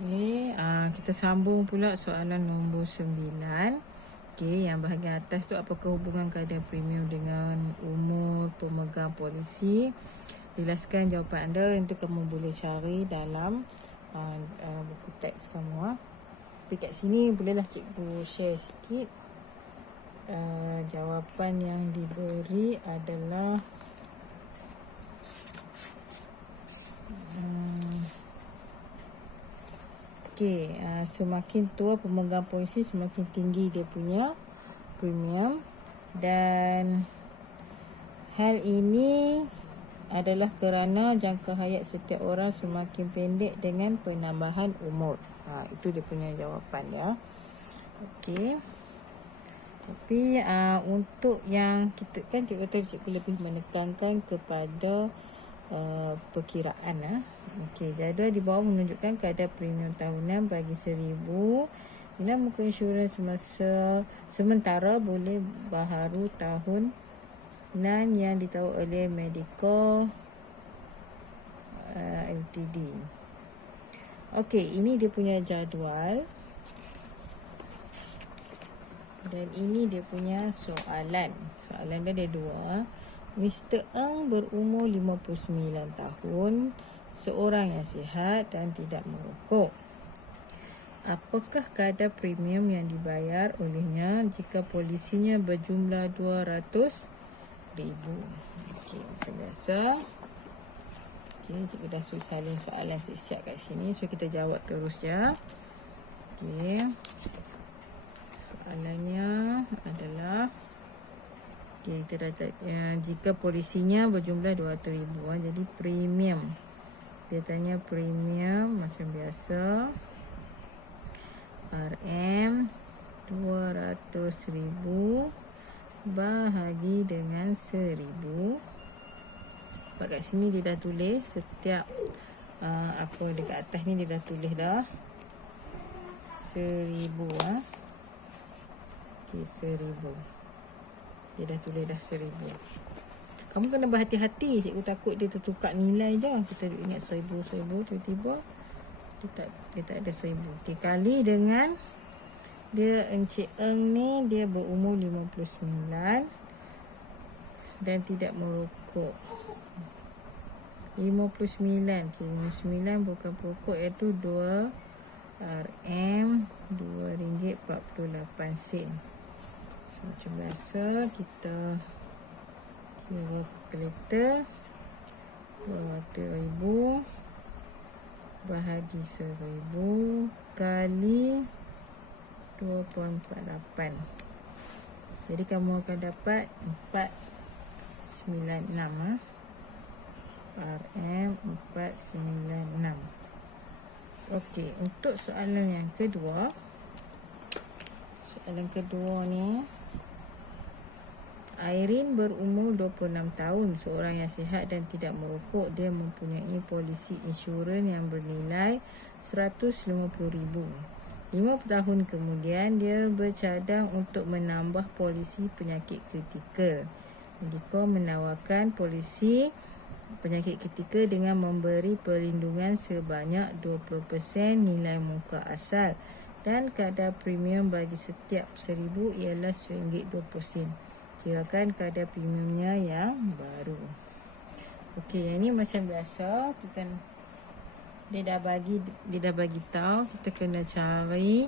Kita sambung pula soalan nombor 9. Yang bahagian atas tu, apakah hubungan kadar premium dengan umur pemegang polisi? Jelaskan jawapan anda. Itu kamu boleh cari dalam buku teks kamu. Tapi kat sini bolehlah cikgu share sikit. Jawapan yang diberi adalah semakin tua pemegang polisi, semakin tinggi dia punya premium. Dan hal ini adalah kerana jangka hayat setiap orang semakin pendek dengan penambahan umur. Itu dia punya jawapan ya. Tapi untuk yang kita kan cikgu lebih menekankan kepada perkiraan. Jadual di bawah menunjukkan kadar premium tahunan bagi 1000 bila muka insurans semasa sementara boleh baharu tahunan yang ditahu oleh Medico Ltd. Ini dia punya jadual. Dan ini dia punya soalan. Soalan dia ada dua. Mr. Ng berumur 59 tahun, seorang yang sihat dan tidak merokok. Apakah kadar premium yang dibayar olehnya jika polisinya berjumlah 200,000? Macam biasa. Cikgu dah suruh salin soalan siap-siap kat sini. So, kita jawab terus ya. Soalannya adalah kita dah jika polisinya berjumlah 200,000, jadi premium. Dia tanya premium macam biasa. RM 200,000 bahagi dengan 1000. Sebab kat sini dia dah tulis setiap apa dekat atas ni dia dah tulis dah 1000. 1000. Dia dah tulis dah 1000. Kamu kena berhati-hati. Cikgu takut dia tertukar nilai je. Kita ingat 1000 tiba-tiba dia tak ada 1000. Kali dengan dia Encik Eng ni, dia berumur 59 dan tidak merokok. 59 bukan perokok, iaitu 2 RM RM2.48. Macam biasa kita kira kalkulator. 200,000 bahagi 1000 kali 2.48. Jadi kamu akan dapat 496. RM 496. Untuk soalan yang kedua. Soalan kedua ni, Irene berumur 26 tahun, seorang yang sihat dan tidak merokok. Dia mempunyai polisi insurans yang bernilai 150,000. 50 tahun kemudian dia bercadang untuk menambah polisi penyakit kritikal. Medico menawarkan polisi penyakit kritikal dengan memberi perlindungan sebanyak 20% nilai muka asal dan kadar premium bagi setiap 1000 ialah RM1.20. Kirakan kadar premiumnya yang baru. Yang ni macam biasa. Dia dah bagi tahu kita kena cari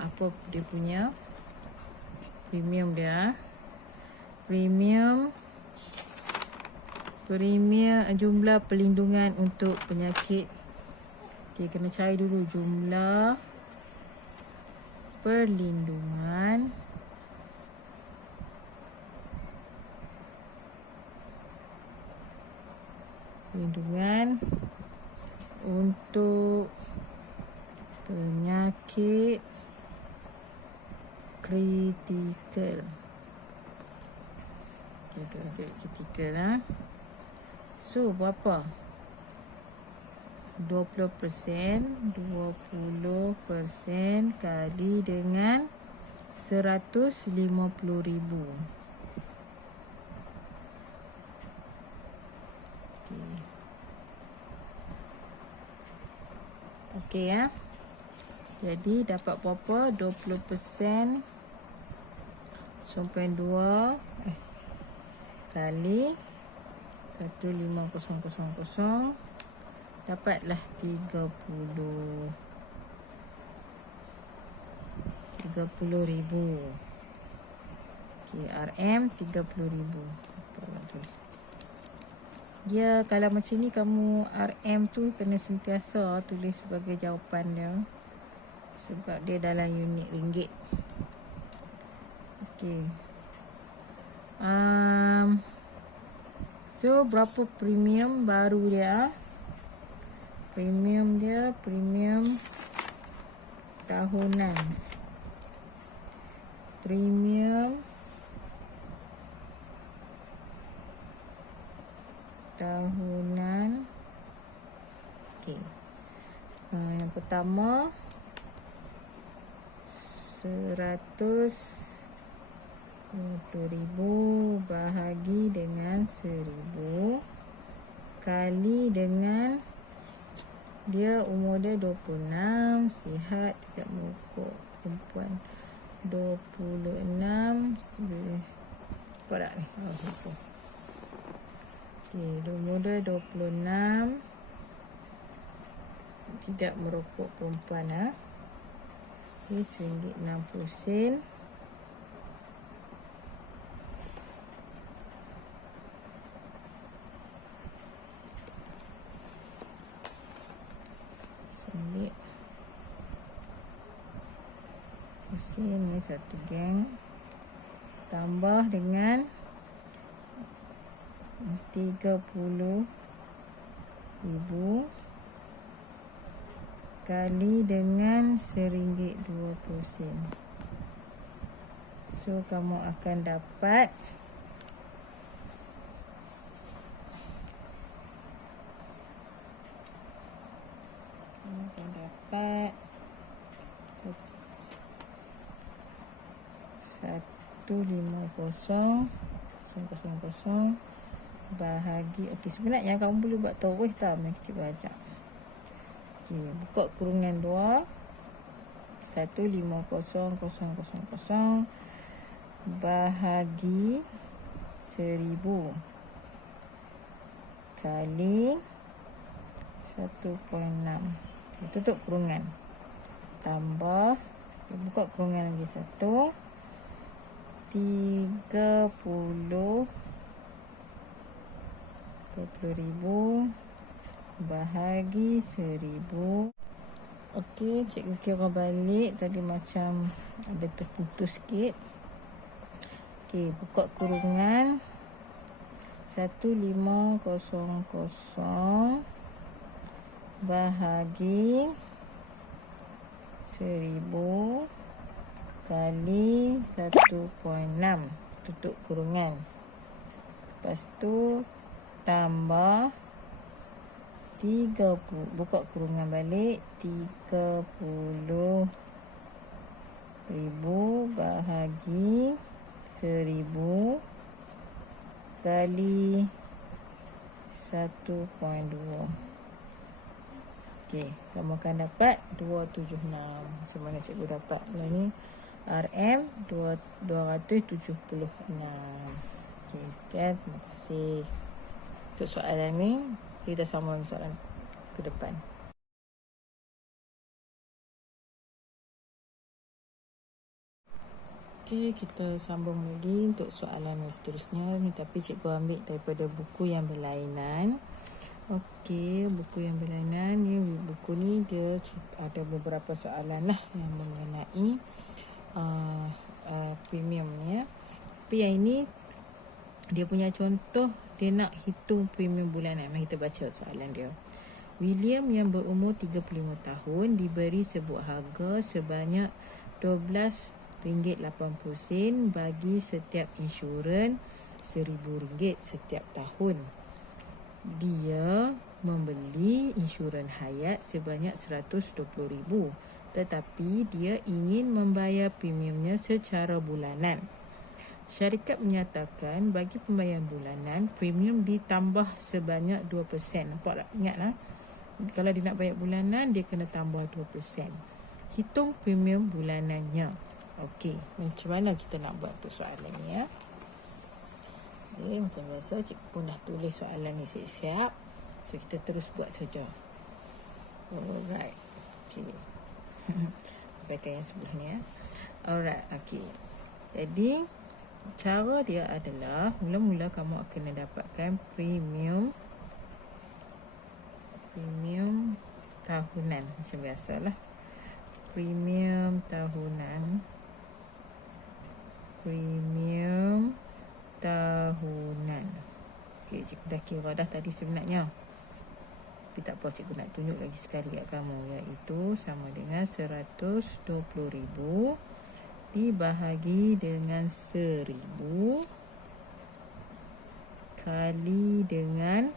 apa dia punya premium dia. Premium jumlah perlindungan untuk penyakit. Kena cari dulu jumlah perlindungan untuk penyakit kritikal. Kritikal So berapa? 20% kali dengan 150,000. Okey ya. Jadi dapat berapa? 20% 0.2 kali 15000 dapatlah 30,000. Okey, RM 30,000. Dia kalau macam ni kamu RM tu kena sentiasa tulis sebagai jawapan dia, sebab dia dalam unit ringgit. Okey. So berapa premium baru dia? Premium dia premium tahunan. Premium tahunan. Okey. Yang pertama 150,000 bahagi dengan 1000 kali dengan dia umur dia 26, sihat, tidak merokok, perempuan 26, apa tak ni? Lupa. Okey, umur dia 26, tidak merokok, perempuan Okey, RM1.60. Ni satu geng tambah dengan 30,000 kali dengan RM1.20. So kamu akan dapat RM150,000 bahagi, okey, sebenarnya kamu boleh buat terus tau, cikgu ajak. Okey, buka kurungan 2, 150,000 bahagi 1000 kali 1.6. Tutup kurungan, tambah, buka kurungan lagi 1, 20,000 bahagi 1000. Okey, cikgu kira balik, tadi macam ada terputus sikit. Okey, buka kurungan 1,500 bahagi 1000 kali 1.6. Tutup kurungan. Lepas tu tambah 30, buka kurungan balik, 30,000 bahagi 1000 kali 1.2. Okey, kamu akan dapat 276. Macam mana cikgu dapat? Ni RM 276. Okey, sekian. Terima kasih. Untuk soalan ni, kita sambung soalan ke depan. Okey, kita sambung lagi untuk soalan yang seterusnya ni, tapi cikgu ambil daripada buku yang berlainan. Okey, buku yang berlainan ni, buku ni dia ada beberapa soalan lah yang mengenai premium ni ya. Tapi yang ini dia punya contoh, dia nak hitung premium bulanan. Mari kita baca soalan dia. William yang berumur 35 tahun diberi sebuah harga sebanyak RM12.80 bagi setiap insurans RM1,000 setiap tahun. Dia membeli insurans hayat sebanyak RM120,000, tetapi dia ingin membayar premiumnya secara bulanan. Syarikat menyatakan bagi pembayaran bulanan, premium ditambah sebanyak 2%. Nampak tak? Ingatlah. Kalau dia nak bayar bulanan, dia kena tambah 2%. Hitung premium bulanannya. Okey, macam mana kita nak buat tu soalan ni ya? Okay, macam biasa cikgu pun dah tulis soalan ni siap-siap. So kita terus buat saja. Alright. Okey. Baikkan yang sebelah ni ya. Alright, okey. Jadi cara dia adalah mula-mula kamu akan dapatkan premium tahunan macam biasalah. Premium tahunan. Okey, cikgu dah kira dah tadi sebenarnya. Tapi tak apa, cikgu nak tunjuk lagi sekali kat kamu, iaitu sama dengan 120,000 dibahagi dengan 1,000 kali dengan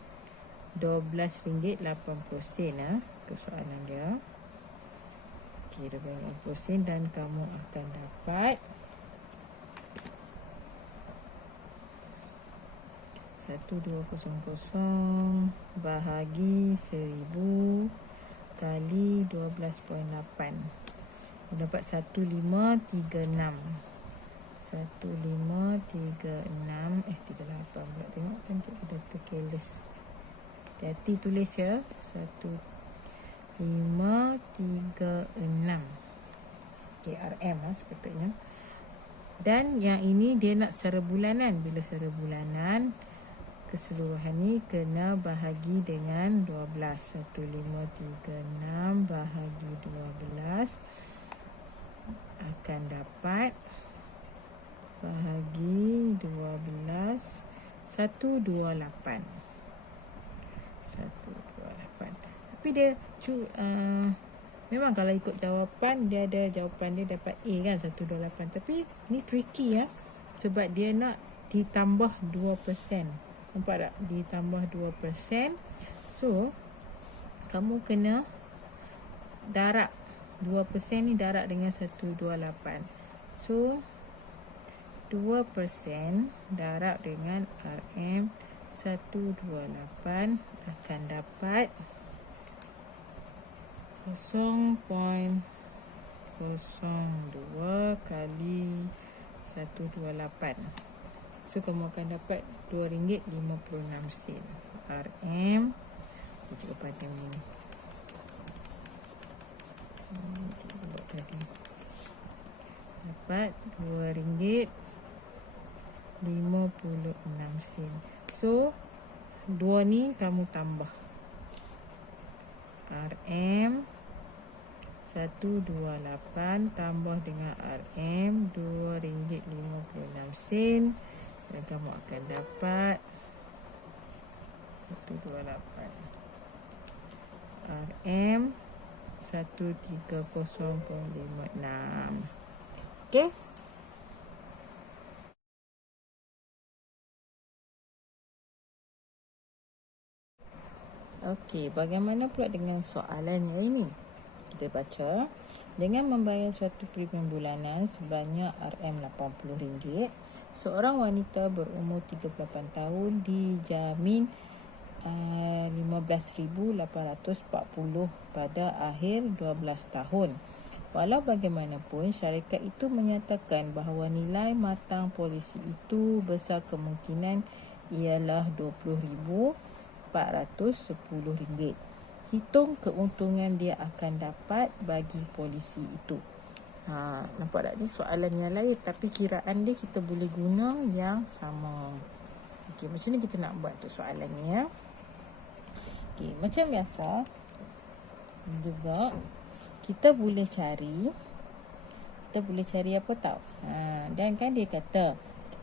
RM12.80 Itu soalan dia. Okey, RM12.80 dan kamu akan dapat 1200 bahagi 1,000 kali 12.8. Dapat 1536. 1536 38 pula. Tengok kan cikgu dah terkeles. Hati-hati tulis ya. 1536 RM lah sepatutnya. Dan yang ini dia nak secara bulanan. Bila secara bulanan, keseluruhan ni kena bahagi dengan 12. 1536 bahagi 12 akan dapat bahagi 12 128. Tapi dia memang kalau ikut jawapan dia ada jawapan dia dapat A kan 128. Tapi ni tricky ya. Sebab dia nak ditambah 2%. Nampak tak? Ditambah 2%. So kamu kena darab 2% ni darab dengan 128. So 2% darab dengan RM 128 akan dapat 0.02 kali 128. So kamu akan dapat RM2.56. RM cikgu pandai ni. Cikgu buat tadi. Dapat RM2.56. So 2 ni kamu tambah. RM 128 tambah dengan RM RM2.56 dan kamu akan dapat 128 RM 130.56. Okey. Okey, bagaimana pula dengan soalan yang ini? Kita baca. Dengan membayar suatu premium bulanan sebanyak RM80, seorang wanita berumur 38 tahun dijamin RM15,840 pada akhir 12 tahun. Walau bagaimanapun, syarikat itu menyatakan bahawa nilai matang polisi itu besar kemungkinan ialah RM20,410. Hitung keuntungan dia akan dapat bagi polisi itu. Nampak tak? Ni soalan yang lain tapi kiraan dia kita boleh guna yang sama. Okey, macam ni kita nak buat tu soalan ni ya. Okey, macam biasa juga kita boleh cari apa tahu. Dan kan dia kata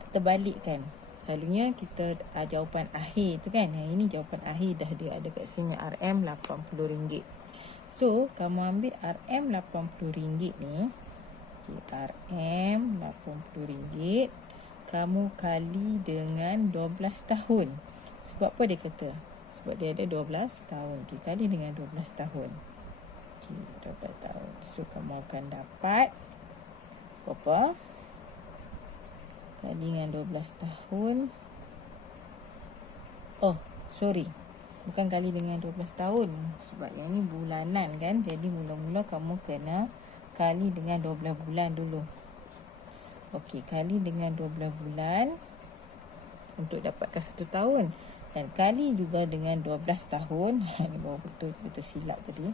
kita balikkan. Selalunya kita jawapan akhir tu kan. Yang ini jawapan akhir dah dia ada kat sini RM80. So, kamu ambil RM80 ni. Okay, RM80 kamu kali dengan 12 tahun. Sebab apa dia kata? Sebab dia ada 12 tahun. Okay, kali dengan 12 tahun. Okay, 12 tahun. So, kamu akan dapat berapa? Kali dengan 12 tahun. Oh, sorry. Bukan kali dengan 12 tahun. Sebab yang ni bulanan kan. Jadi mula-mula kamu kena kali dengan 12 bulan dulu. Okey, kali dengan 12 bulan untuk dapatkan 1 tahun. Dan kali juga dengan 12 tahun. Ini baru betul silap tadi.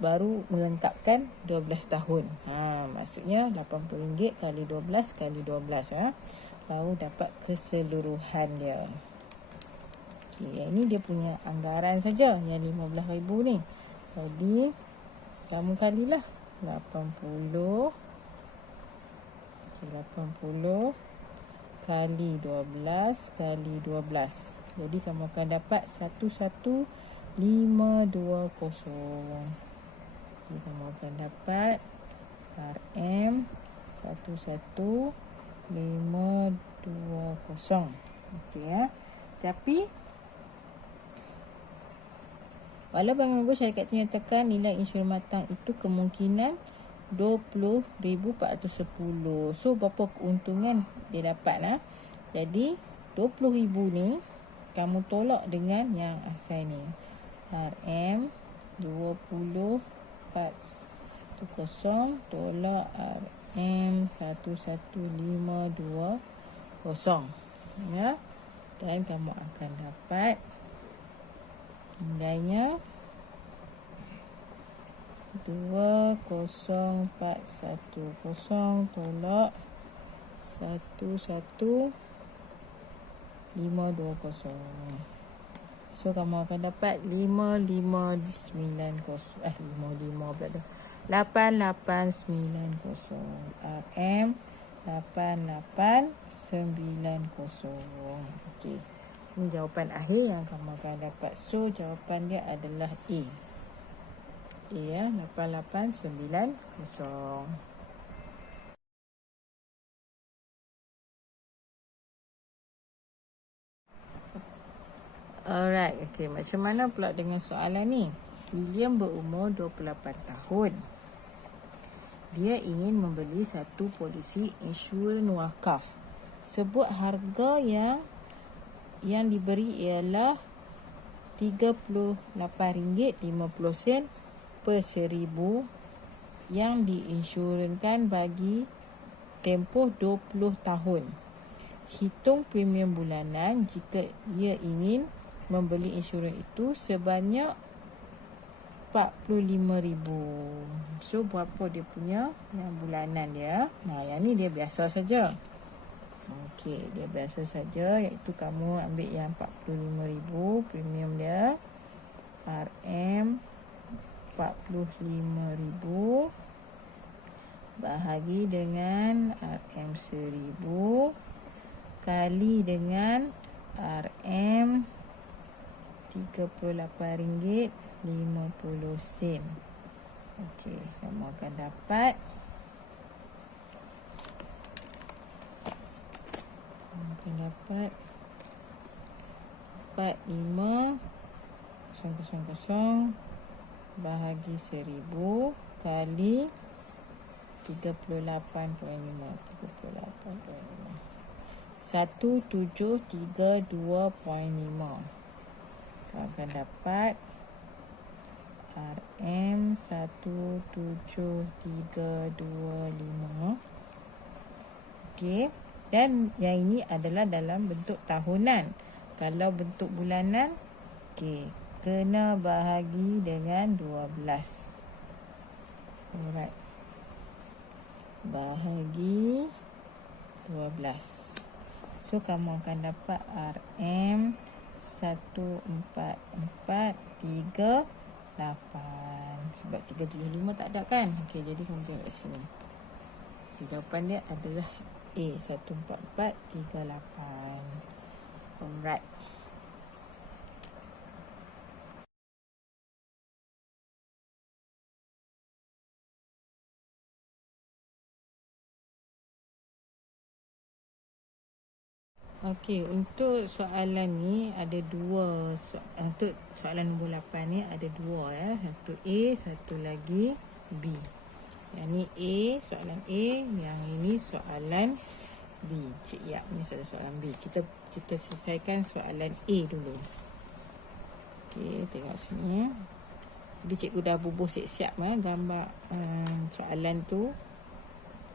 Baru melengkapkan 12 tahun. Maksudnya RM80 kali 12 kali 12. Baru dapat keseluruhan dia. Okey, yang ini dia punya anggaran saja. Yang RM15,000 ni. Jadi, kamu kalilah. 80. Okey, 80 kali 12 kali 12. Jadi kamu akan dapat 11,520. Jadi kamu akan dapat RM 11,520. Okey ya. Tapi walau bagaimanapun syarikat menyatakan nilai insurans matang itu kemungkinan RM20,410. So berapa keuntungan dia dapat lah. Jadi RM20,000 ni kamu tolak dengan yang asal ni. RM 20,410 tolak RM 11,520. Ya. Dan kamu akan dapat nilainya 20,410 tolak 11,520. So kamu akan dapat 8890 RM 8890. Okey. Ini jawapan akhir yang kamu akan dapat. So jawapan dia adalah A. A ya, 8890. Alright, okay. Macam mana pula dengan soalan ni? William berumur 28 tahun. Dia ingin membeli satu polisi insurans wakaf. Sebut harga yang diberi ialah RM38.50 per 1,000 yang diinsurankan bagi tempoh 20 tahun. Hitung premium bulanan jika ia ingin membeli insurans itu sebanyak RM45,000. So berapa dia punya yang bulanan dia? Yang ni dia biasa saja. Okey, dia biasa saja, iaitu kamu ambil yang RM45,000 premium dia. RM 45,000 bahagi dengan RM 1,000 kali dengan RM RM38.50. Okey, kamu akan dapat dapat 45,000 bahagi 1,000 kali 38.5. 1732.5. Akan dapat RM 17325. Okey. Dan yang ini adalah dalam bentuk tahunan. Kalau bentuk bulanan, okey, kena bahagi dengan 12. Alright. Bahagi 12. So kamu akan dapat RM 14438. Sebab 375 tak ada kan? Okey, jadi kamu tengok kat sini. Jawapan dia adalah A, 14438. Alright. Okey, untuk soalan ni ada dua. Untuk soalan nombor 8 ni ada dua ya. Satu A, satu lagi B. Yang ni A, soalan A. Yang ini soalan B. Cik Ya, ni soalan B. Kita selesaikan soalan A dulu. Okey, tengok sini. Jadi cikgu dah bubuh siap-siap gambar soalan tu.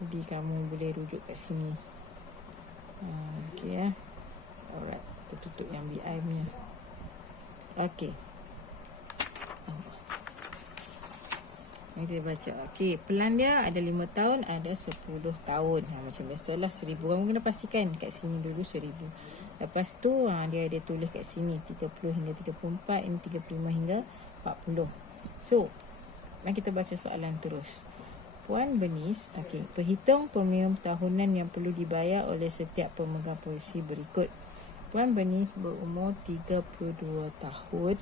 Jadi kamu boleh rujuk kat sini. Okey ya. Alright, kita tutup yang BI punya. Okey. Kita baca. Okey, pelan dia ada 5 tahun, ada 10 tahun. Macam biasalah 1000. Kamu kena pastikan kat sini dulu 1000. Lepas tu dia ada tulis kat sini 30 hingga 34, ini 35 hingga 40. So, mari kita baca soalan terus. Puan Bernice, okey, perhitung premium tahunan yang perlu dibayar oleh setiap pemegang polisi berikut. Puan Bernice berumur 32 tahun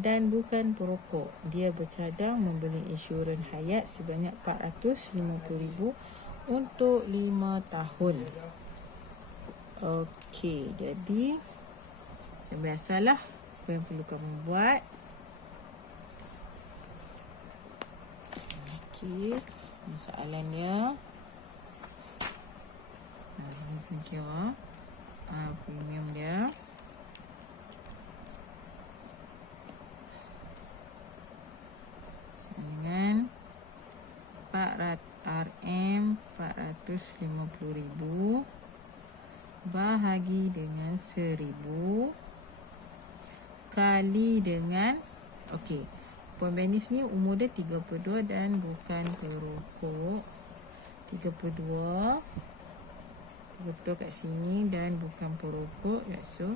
dan bukan perokok. Dia bercadang membeli insurans hayat sebanyak 450,000 untuk 5 tahun. Okey, jadi macam biasalah, apa yang perlu kamu buat. Okey, soalan dia. Premium dia. Dengan RM 450,000 bahagi dengan 1000 kali dengan, okey, Puan Bernice ni umur dia 32 dan bukan perokok. 32 kat sini dan bukan perokok. So,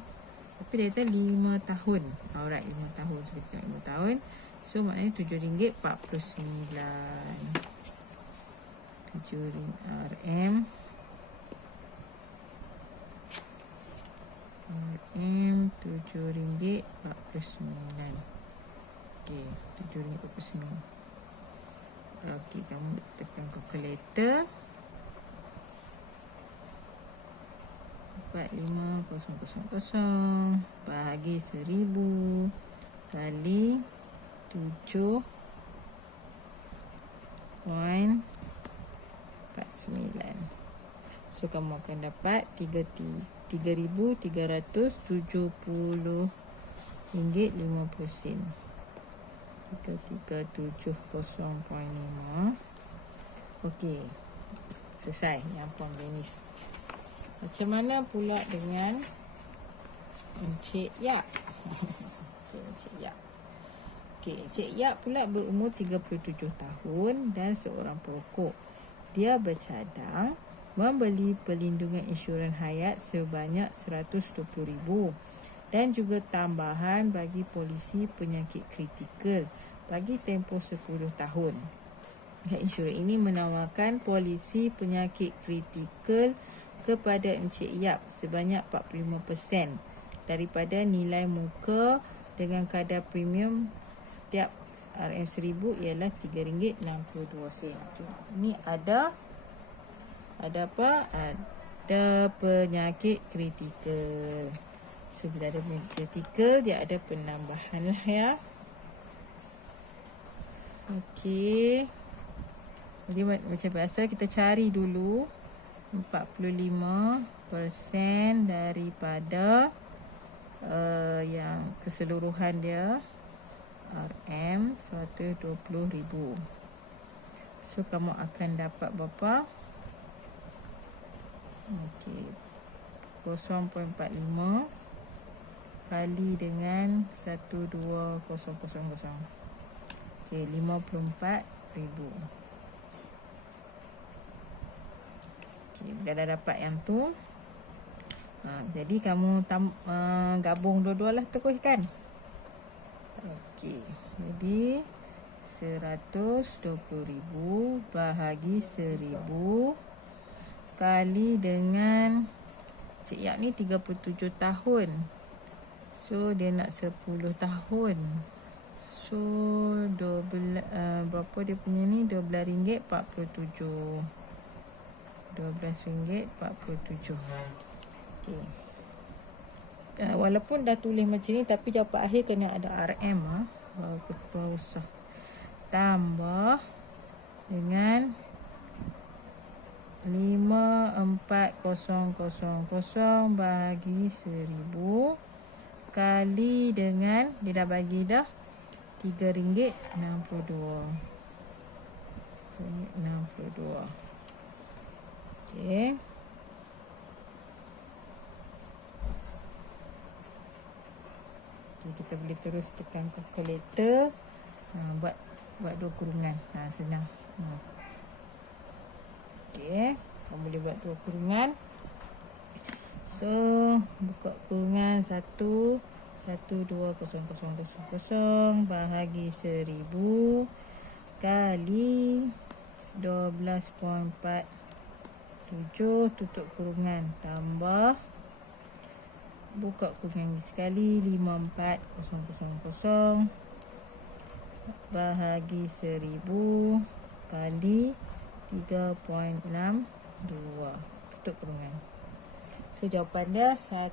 tapi dia kata 5 tahun. Alright, 5 tahun. So, kita tengok 5 tahun. So, maknanya RM7.49. RM RM7.49. Okey, RM7.49. Okey, kamu tekan kalkulator. 45,000 bahagi 1000 kali 7.49. So, kamu akan dapat RM3,370.50. 3370.5. Okey, selesai yang Puan Bernice. Macam mana pula dengan Encik Yap? Encik Yap. Okey, Encik Yap pula berumur 37 tahun dan seorang perokok. Dia bercadang membeli perlindungan insurans hayat sebanyak 120,000 dan juga tambahan bagi polisi penyakit kritikal bagi tempoh 10 tahun. Insurans ini menawarkan polisi penyakit kritikal kepada Encik Yap sebanyak 45% daripada nilai muka dengan kadar premium setiap RM1000 ialah RM3.62. Ini ada apa? Ada penyakit kritikal. So, bila ada penyakit kritikal, dia ada penambahan lah ya. Okey. Jadi macam biasa kita cari dulu 45% daripada yang keseluruhan dia RM120,000. So, kamu akan dapat berapa? Okey, 0.45 kali dengan 12000. Okey, 54,000. Okey, bila dah dapat yang tu, jadi kamu gabung dua-dua lah terus kan. Okey, jadi 120,000 bahagi 1000 kali dengan Cik Yap ni 37 tahun. So, dia nak 10 tahun. So, 12, berapa dia punya ni? RM12.47. RM12.47. Okey. Walaupun dah tulis macam ni, tapi jawapan akhir kena ada RM. Ketua usah. Tambah dengan 54,000 bahagi 1000 kali dengan, dia dah bagi dah, RM3.62. RM3.62. Okey. Okay, kita boleh terus tekan calculator. Buat dua kurungan. Senang. Okey, kita boleh buat dua kurungan. So, buka kurungan 1,2,0,0,0 bahagi 1000 kali 12.47 tutup kurungan tambah buka kurungan sekali 54,000 bahagi 1000 kali 3.62 tutup kurungan. So jawapan dia 19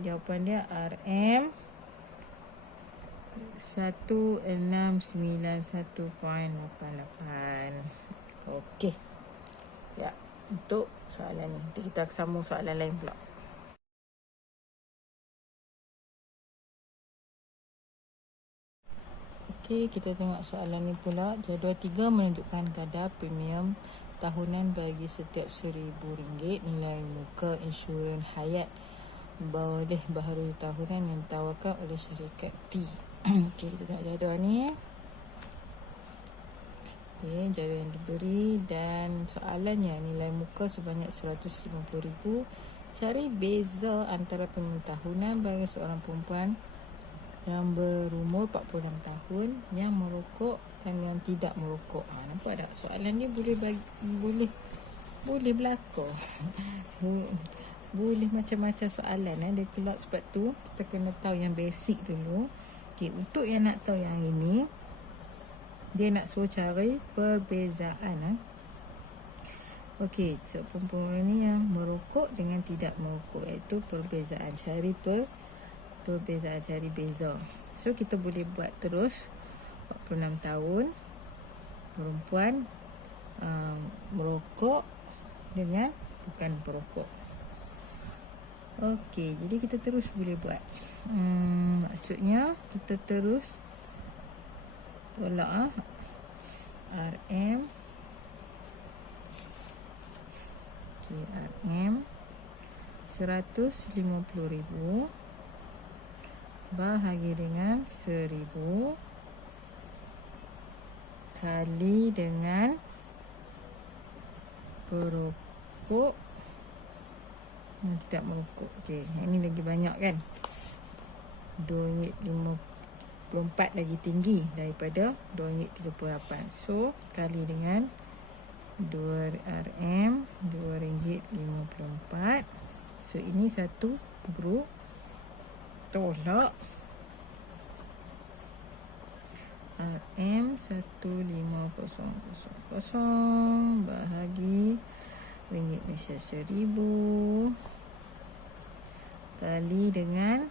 jawapan dia RM 1691.88. Okey. Siap untuk soalan ni. Nanti kita sambung soalan lain pula. Okey, kita tengok soalan ni pula. Jadual 3 menunjukkan kadar premium tahunan bagi setiap RM1,000 nilai muka insurans hayat boleh baharui tahunan yang ditawarkan oleh syarikat T. Okey, kita tengok jadual ni. Okey, jadual yang diberi dan soalannya nilai muka sebanyak RM150,000. Cari beza antara premium tahunan bagi seorang perempuan yang berumur 46 tahun yang merokok dan yang tidak merokok. Nampak tak? Soalan ni boleh berlaku. Boleh macam-macam soalan dia keluar. Sebab tu kita kena tahu yang basic dulu. Okey, untuk yang nak tahu yang ini, dia nak suruh cari perbezaan. Okey, so perempuan ni yang merokok dengan tidak merokok, iaitu perbezaan. Cari perbezaan, cari beza. So kita boleh buat terus. 46 tahun perempuan merokok dengan bukan perokok. Okey, jadi kita terus boleh buat. Maksudnya kita terus tolak RM. Okey, RM 150,000 bahagi dengan 1000 kali dengan perokok yang tidak merokok. Okey, ini lagi banyak kan? RM2.54 lagi tinggi daripada RM2.38. So, kali dengan RM 2.54. So, ini satu grup. Tolak RM 15000 bahagi ringgit Malaysia 1000 kali dengan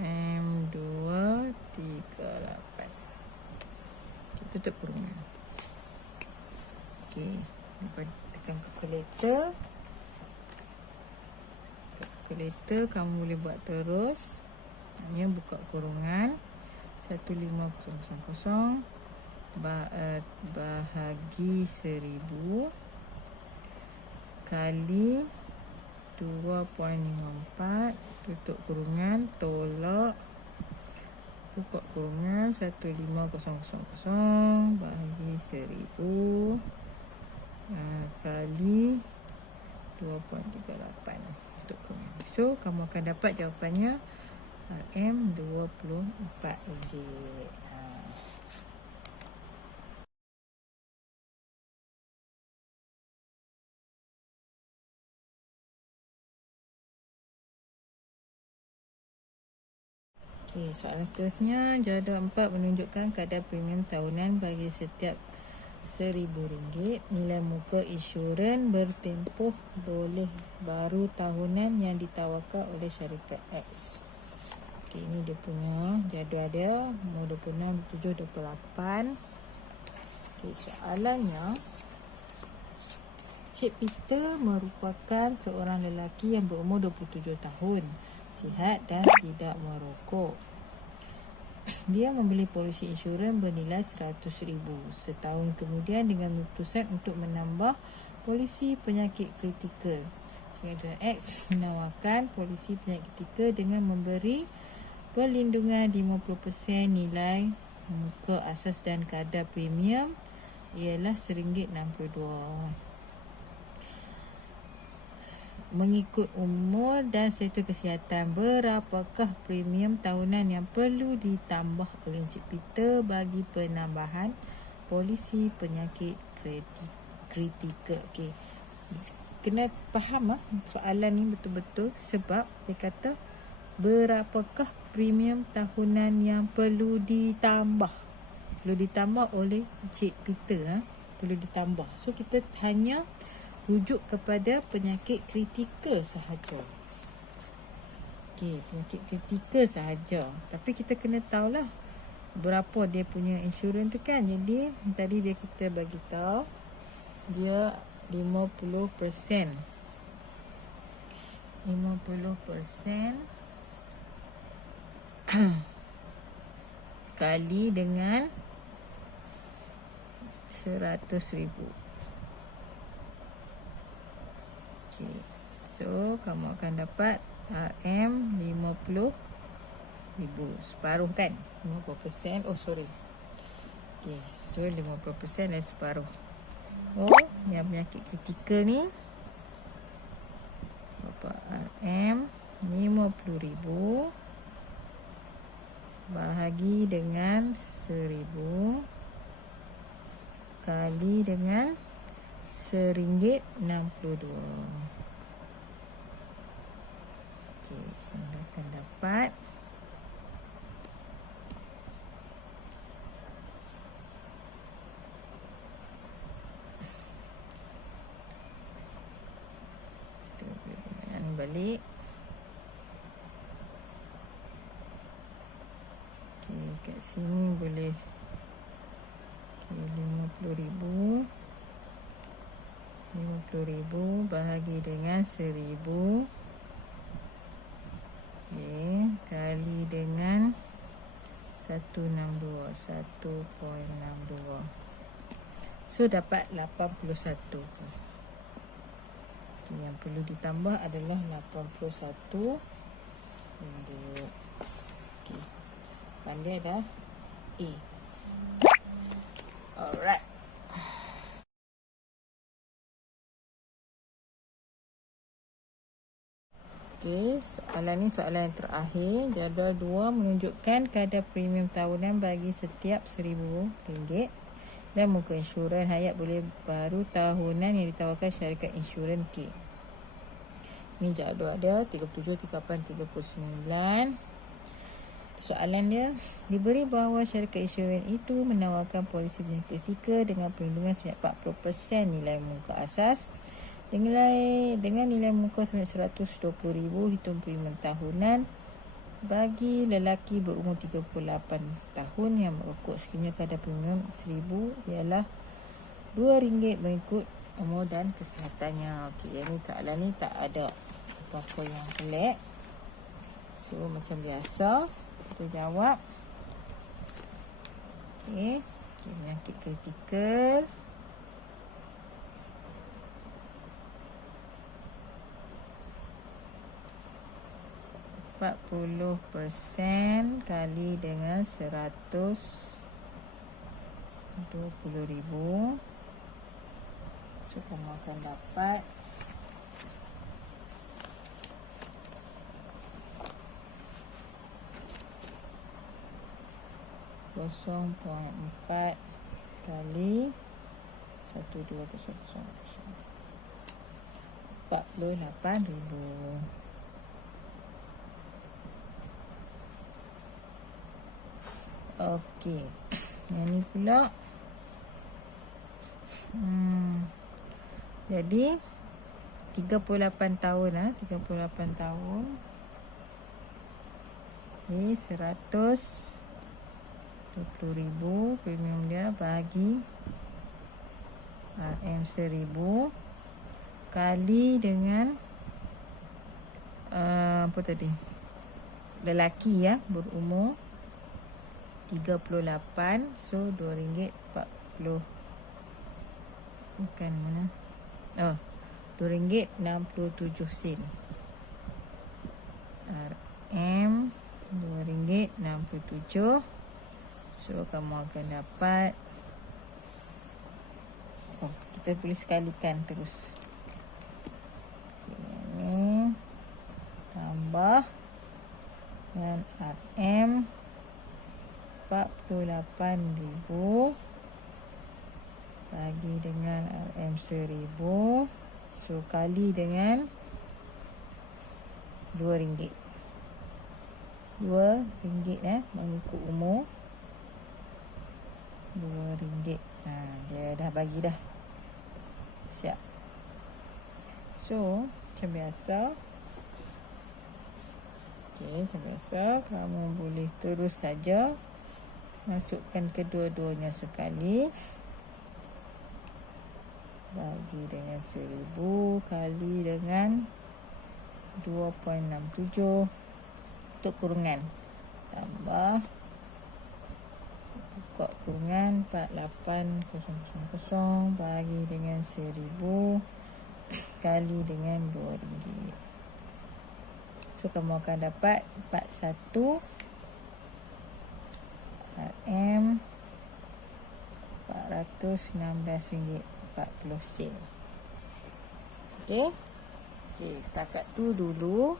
M238. Kita tutup kurungan. Okey, tekan calculator. Kamu boleh buat terus. Hanya buka kurungan 15000 bahagi 1000 kali 2.54 tutup kurungan tolak buka kurungan 15000 bahagi 1000 kali 2.38 tutup kurungan. So kamu akan dapat jawapannya RM 24. Okey, soalan seterusnya, jadual 4 menunjukkan kadar premium tahunan bagi setiap RM1,000 nilai muka insurans bertempoh boleh baru tahunan yang ditawarkan oleh syarikat X. Okey, ini dia punya jadual dia, umur 26, 27, 28. Okey, soalannya Cik Peter merupakan seorang lelaki yang berumur 27 tahun, sihat dan tidak merokok. Dia membeli polisi insurans bernilai RM100,000. Setahun kemudian dengan memutuskan untuk menambah polisi penyakit kritikal. Tuan X menawarkan polisi penyakit kritikal dengan memberi perlindungan 50% nilai muka asas dan kadar premium ialah RM1.62. Mengikut umur dan status kesihatan, berapakah premium tahunan yang perlu ditambah oleh Encik Peter bagi penambahan polisi penyakit kritikal? Okey. Kena faham soalan ni betul-betul, sebab dia kata berapakah premium tahunan yang perlu ditambah. Perlu ditambah oleh Encik Peter, perlu ditambah. So kita hanya rujuk kepada penyakit kritikal sahaja. Okey, penyakit kritikal sahaja. Tapi kita kena tahulah berapa dia punya insurans tu kan. Jadi tadi kita bagi tahu dia 50%. 50% kali dengan RM100,000. Okay. So kamu akan dapat RM50,000. Separuh kan? 50%. Oh sorry. Okay. So 50% dan separuh. Oh, yang penyakit kritikal ni berapa? RM50,000 bahagi dengan 1,000 kali dengan RM1.62. Okey, anda akan dapat balik. Okey, kat sini boleh. Okey, RM50,000. RM50,000 bahagi dengan 1,000. Okey, kali dengan 1.62. So dapat 81. Okay, yang perlu ditambah adalah 81 ringgit. Okay, pandai dah A. Alright. Okey, soalan ni soalan yang terakhir. Jadual 2 menunjukkan kadar premium tahunan bagi setiap RM1,000 dan muka insurans hayat boleh baru tahunan yang ditawarkan syarikat insurans K. Ini jadual dia 37, 38, 39. Soalan dia, diberi bahawa syarikat insurans itu menawarkan polisi penyakit kritikal dengan perlindungan sebanyak 40% nilai muka asas dengan nilai muka sebanyak RM120,000 hitung premium tahunan bagi lelaki berumur 38 tahun yang merokok. Sekiranya kadar premium RM1,000 ialah RM2 mengikut umur dan kesihatannya. Okey, yang ni soalan ni tak ada apa-apa yang pelik. So macam biasa kita jawab. Okey, penyakit kritikal. %40 kali dengan RM120,000. So kamu akan dapat RM0.4 kali 120,000. RM48,000. Okey, yang ni pula jadi 38 tahun 38 tahun ni RM120,000 premium dia bagi RM1,000. kali dengan apa tadi? Lelaki ya, berumur 38. So RM2.40. Bukan mana? RM2.67. RM RM2.67. So kamu akan dapat, kita boleh sekalikan terus. Ini tambah dengan RM 48,000 bagi dengan RM 1,000. So kali dengan RM2. RM2 mengikut umur. RM2. Dia dah bagi dah. Siap. So macam biasa. Macam biasa, kamu boleh terus saja masukkan kedua-duanya sekali. Bagi dengan 1,000 kali dengan 2.67 untuk kurungan. Tambah buka kurungan 48,000 bagi dengan 1,000 kali dengan RM2. So kamu akan dapat 41 RM RM416.40. Okey, setakat tu dulu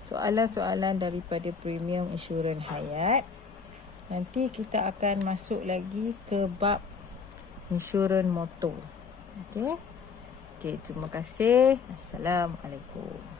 soalan-soalan daripada Premium Insurans Hayat. Nanti kita akan masuk lagi ke bab insurans motor. Okey, terima kasih. Assalamualaikum.